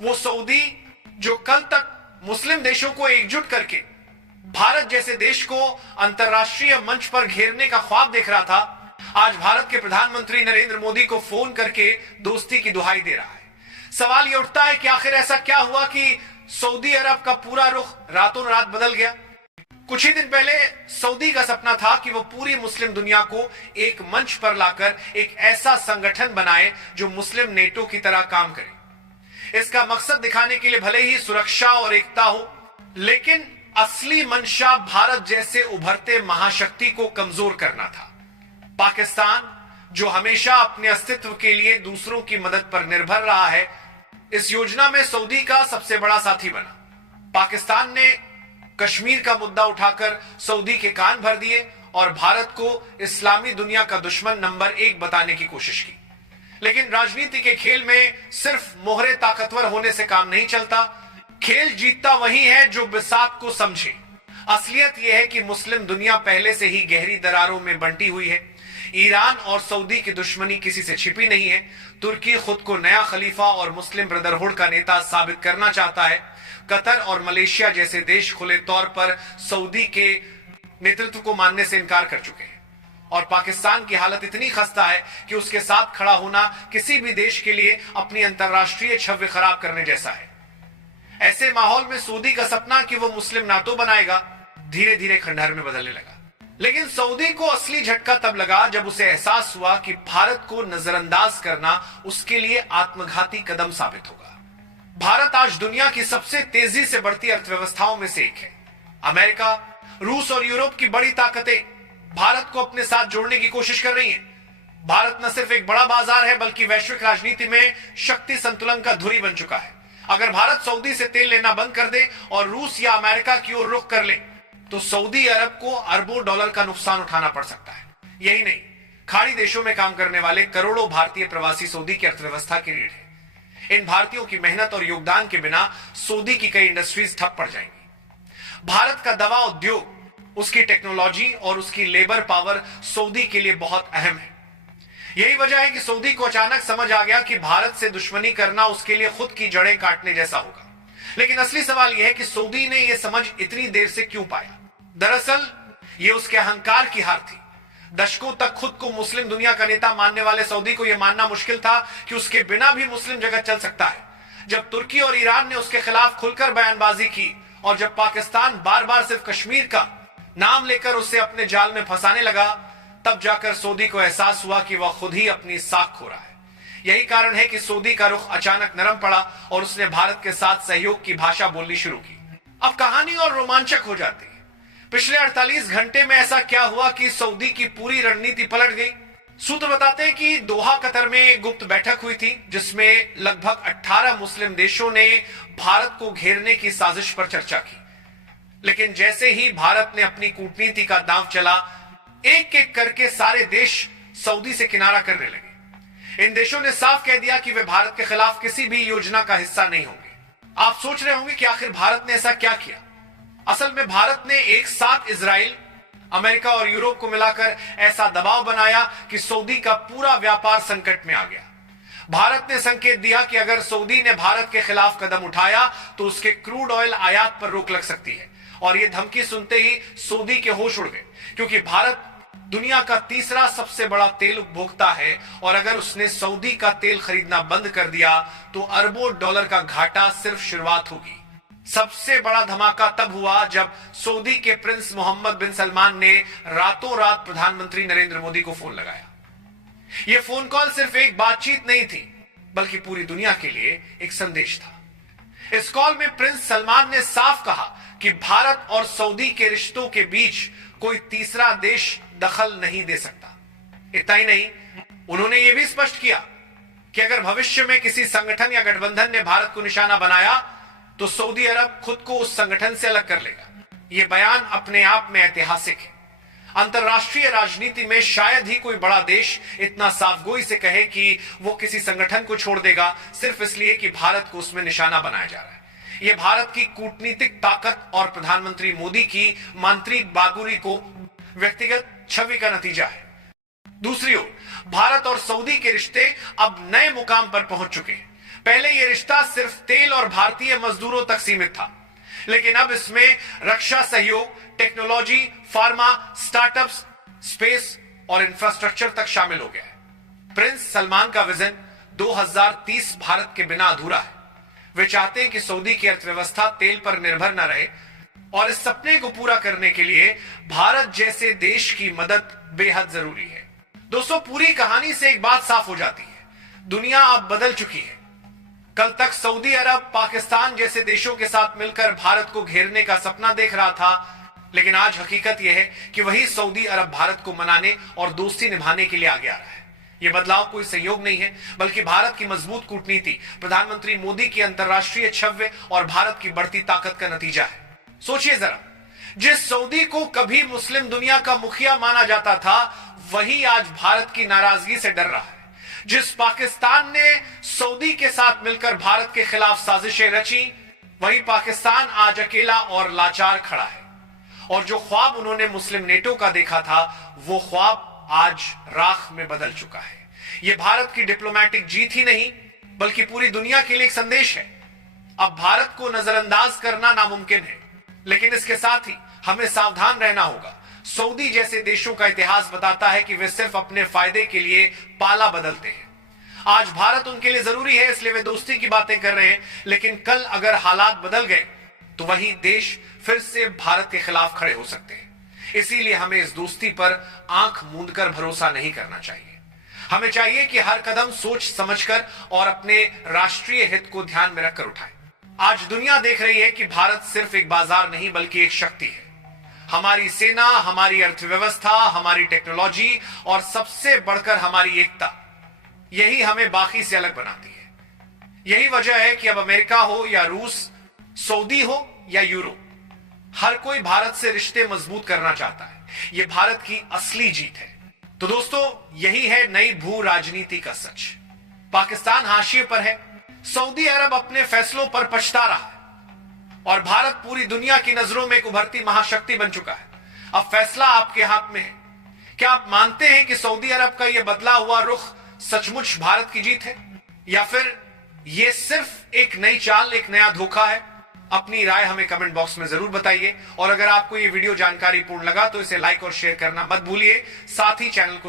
वो सऊदी जो कल तक मुस्लिम देशों को एकजुट करके भारत जैसे देश को अंतर्राष्ट्रीय मंच पर घेरने का ख्वाब देख रहा था, आज भारत के प्रधानमंत्री नरेंद्र मोदी को फोन करके दोस्ती की दुहाई दे रहा है। सवाल यह उठता है कि आखिर ऐसा क्या हुआ कि सऊदी अरब का पूरा रुख रातों रात बदल गया। कुछ ही दिन पहले सऊदी का सपना था कि वो पूरी मुस्लिम दुनिया को एक मंच पर लाकर एक ऐसा संगठन बनाए जो मुस्लिम नेटो की तरह काम करे। इसका मकसद दिखाने के लिए भले ही सुरक्षा और एकता हो, लेकिन असली मंशा भारत जैसे उभरते महाशक्ति को कमजोर करना था। पाकिस्तान जो हमेशा अपने अस्तित्व के लिए दूसरों की मदद पर निर्भर रहा है, इस योजना में सऊदी का सबसे बड़ा साथी बना। पाकिस्तान ने कश्मीर का मुद्दा उठाकर सऊदी के कान भर दिए और भारत को इस्लामी दुनिया का दुश्मन नंबर 1 बताने की कोशिश की। लेकिन राजनीति के खेल में सिर्फ मोहरे ताकतवर होने से काम नहीं चलता। खेल जीतता वही है जो बिसात को समझे। असलियत यह है कि मुस्लिम दुनिया पहले से ही गहरी दरारों में बंटी हुई है। ईरान और सऊदी की दुश्मनी किसी से छिपी नहीं है। तुर्की खुद को नया खलीफा और मुस्लिम ब्रदरहुड का नेता साबित करना चाहता है। कतर और मलेशिया जैसे देश खुले तौर पर सऊदी के नेतृत्व को मानने से इनकार कर चुके हैं। और पाकिस्तान की हालत इतनी खस्ता है कि उसके साथ खड़ा होना किसी भी देश के लिए अपनी अंतर्राष्ट्रीय छवि खराब करने जैसा है। ऐसे माहौल में सऊदी का सपना कि वो मुस्लिम नातो बनाएगा धीरे धीरे खंडहर में बदलने लगा। लेकिन सऊदी को असली झटका तब लगा जब उसे एहसास हुआ कि भारत को नजरअंदाज करना उसके लिए आत्मघाती कदम साबित होगा। भारत आज दुनिया की सबसे तेजी से बढ़ती अर्थव्यवस्थाओं में से एक है। अमेरिका, रूस और यूरोप की बड़ी ताकतें भारत को अपने साथ जोड़ने की कोशिश कर रही हैं। भारत न सिर्फ एक बड़ा बाजार है बल्कि वैश्विक राजनीति में शक्ति संतुलन का धुरी बन चुका है। अगर भारत सऊदी से तेल लेना बंद कर दे और रूस या अमेरिका की ओर रुख कर ले तो सऊदी अरब को अरबों डॉलर का नुकसान उठाना पड़ सकता है। यही नहीं, खाड़ी देशों में काम करने वाले करोड़ों भारतीय प्रवासी सऊदी की अर्थव्यवस्था की रीढ़ है। इन भारतीयों की मेहनत और योगदान के बिना सऊदी की कई इंडस्ट्रीज ठप पड़ जाएंगी। भारत का दवा उद्योग, उसकी टेक्नोलॉजी और उसकी लेबर पावर सऊदी के लिए बहुत अहम है। यही वजह है कि सऊदी को अचानक समझ आ गया कि भारत से दुश्मनी करना उसके लिए खुद की जड़ें काटने जैसा होगा। लेकिन असली सवाल यह है कि सऊदी ने यह समझ इतनी देर से क्यों पाया। दरअसल यह उसके अहंकार की हार थी। दशकों तक खुद को मुस्लिम दुनिया का नेता मानने वाले सऊदी को यह मानना मुश्किल था कि उसके बिना भी मुस्लिम जगत चल सकता है। जब तुर्की और ईरान ने उसके खिलाफ खुलकर बयानबाजी की और जब पाकिस्तान बार बार सिर्फ कश्मीर का नाम लेकर उसे अपने जाल में फंसाने लगा, तब जाकर सऊदी को एहसास हुआ कि वह खुद ही अपनी साख खो रहा है। यही कारण है कि सऊदी का रुख अचानक नरम पड़ा और उसने भारत के साथ सहयोग की भाषा बोलनी शुरू की। अब कहानी और रोमांचक हो जाती है। पिछले 48 घंटे में ऐसा क्या हुआ कि सऊदी की पूरी रणनीति पलट गई। सूत्र बताते हैं कि दोहा कतर में गुप्त बैठक हुई थी जिसमें लगभग 18 मुस्लिम देशों ने भारत को घेरने की साजिश पर चर्चा की। लेकिन जैसे ही भारत ने अपनी कूटनीति का दांव चला, एक एक करके सारे देश सऊदी से किनारा करने लगे। इन देशों ने साफ कह दिया कि वे भारत के खिलाफ किसी भी योजना का हिस्सा नहीं होंगे। आप सोच रहे होंगे कि आखिर भारत ने ऐसा क्या किया। असल में भारत ने एक साथ इजराइल, अमेरिका और यूरोप को मिलाकर ऐसा दबाव बनाया कि सऊदी का पूरा व्यापार संकट में आ गया। भारत ने संकेत दिया कि अगर सऊदी ने भारत के खिलाफ कदम उठाया तो उसके क्रूड ऑयल आयात पर रोक लग सकती है। और यह धमकी सुनते ही सऊदी के होश उड़ गए, क्योंकि भारत दुनिया का तीसरा सबसे बड़ा तेल उपभोक्ता है और अगर उसने सऊदी का तेल खरीदना बंद कर दिया तो अरबों डॉलर का घाटा सिर्फ शुरुआत होगी। सबसे बड़ा धमाका तब हुआ जब सऊदी के प्रिंस मोहम्मद बिन सलमान ने रातों रात प्रधानमंत्री नरेंद्र मोदी को फोन लगाया। यह फोन कॉल सिर्फ एक बातचीत नहीं थी बल्कि पूरी दुनिया के लिए एक संदेश था। इस कॉल में प्रिंस सलमान ने साफ कहा कि भारत और सऊदी के रिश्तों के बीच कोई तीसरा देश दखल नहीं दे सकता। इतना ही नहीं, उन्होंने यह भी स्पष्ट किया कि अगर भविष्य में किसी संगठन या गठबंधन ने भारत को निशाना बनाया तो सऊदी अरब खुद को उस संगठन से अलग कर लेगा। यह बयान अपने आप में ऐतिहासिक है। अंतरराष्ट्रीय राजनीति में शायद ही कोई बड़ा देश इतना साफगोई से कहे कि वो किसी संगठन को छोड़ देगा सिर्फ इसलिए कि भारत को उसमें निशाना बनाया जा रहा है। यह भारत की कूटनीतिक ताकत और प्रधानमंत्री मोदी की मांत्रिक बागुरी को व्यक्तिगत छवि का नतीजा है। दूसरी ओर भारत और सऊदी के रिश्ते अब नए मुकाम पर पहुंच चुके हैं। पहले यह रिश्ता सिर्फ तेल और भारतीय मजदूरों तक सीमित था, लेकिन अब इसमें रक्षा सहयोग, टेक्नोलॉजी, फार्मा, स्टार्टअप्स, स्पेस और इंफ्रास्ट्रक्चर तक शामिल हो गया है। प्रिंस सलमान का विजन 2030 भारत के बिना अधूरा है। वे चाहते हैं कि सऊदी की अर्थव्यवस्था तेल पर निर्भर न रहे, और इस सपने को पूरा करने के लिए भारत जैसे देश की मदद बेहद जरूरी है। दोस्तों, पूरी कहानी से एक बात साफ हो जाती है, दुनिया अब बदल चुकी है। कल तक सऊदी अरब पाकिस्तान जैसे देशों के साथ मिलकर भारत को घेरने का सपना देख रहा था, लेकिन आज हकीकत यह है कि वही सऊदी अरब भारत को मनाने और दोस्ती निभाने के लिए आगे आ रहा है। यह बदलाव कोई संयोग नहीं है, बल्कि भारत की मजबूत कूटनीति, प्रधानमंत्री मोदी की अंतर्राष्ट्रीय छव्य और भारत की बढ़ती ताकत का नतीजा है। सोचिए जरा, जिस सऊदी को कभी मुस्लिम दुनिया का मुखिया माना जाता था, वही आज भारत की नाराजगी से डर रहा है। जिस पाकिस्तान ने सऊदी के साथ मिलकर भारत के खिलाफ साजिशें रची, वही पाकिस्तान आज अकेला और लाचार खड़ा है। और जो ख्वाब उन्होंने मुस्लिम नेटो का देखा था, वो ख्वाब आज राख में बदल चुका है। यह भारत की डिप्लोमैटिक जीत ही नहीं, बल्कि पूरी दुनिया के लिए एक संदेश है। अब भारत को नजरअंदाज करना नामुमकिन है, लेकिन इसके साथ ही हमें सावधान रहना होगा। सऊदी जैसे देशों का इतिहास बताता है कि वे सिर्फ अपने फायदे के लिए पाला बदलते हैं। आज भारत उनके लिए जरूरी है, इसलिए वे दोस्ती की बातें कर रहे हैं, लेकिन कल अगर हालात बदल गए तो वही देश फिर से भारत के खिलाफ खड़े हो सकते हैं। इसीलिए हमें इस दोस्ती पर आंख मूंदकर भरोसा नहीं करना चाहिए। हमें चाहिए कि हर कदम सोच समझकर और अपने राष्ट्रीय हित को ध्यान में रखकर उठाएं। आज दुनिया देख रही है कि भारत सिर्फ एक बाजार नहीं, बल्कि एक शक्ति है। हमारी सेना, हमारी अर्थव्यवस्था, हमारी टेक्नोलॉजी और सबसे बढ़कर हमारी एकता, यही हमें बाकी से अलग बनाती है। यही वजह है कि अब अमेरिका हो या रूस, सऊदी हो या यूरोप, हर कोई भारत से रिश्ते मजबूत करना चाहता है। यह भारत की असली जीत है। तो दोस्तों, यही है नई भू राजनीति का सच। पाकिस्तान हाशिए पर है, सऊदी अरब अपने फैसलों पर पछता रहा है, और भारत पूरी दुनिया की नजरों में एक उभरती महाशक्ति बन चुका है। अब फैसला आपके हाथ में है। क्या आप मानते हैं कि सऊदी अरब का यह बदला हुआ रुख सचमुच भारत की जीत है, या फिर यह सिर्फ एक नई चाल, एक नया धोखा है? अपनी राय हमें कमेंट बॉक्स में जरूर बताइए, और अगर आपको यह वीडियो जानकारीपूर्ण लगा तो इसे लाइक और शेयर करना मत भूलिए। साथ ही चैनल को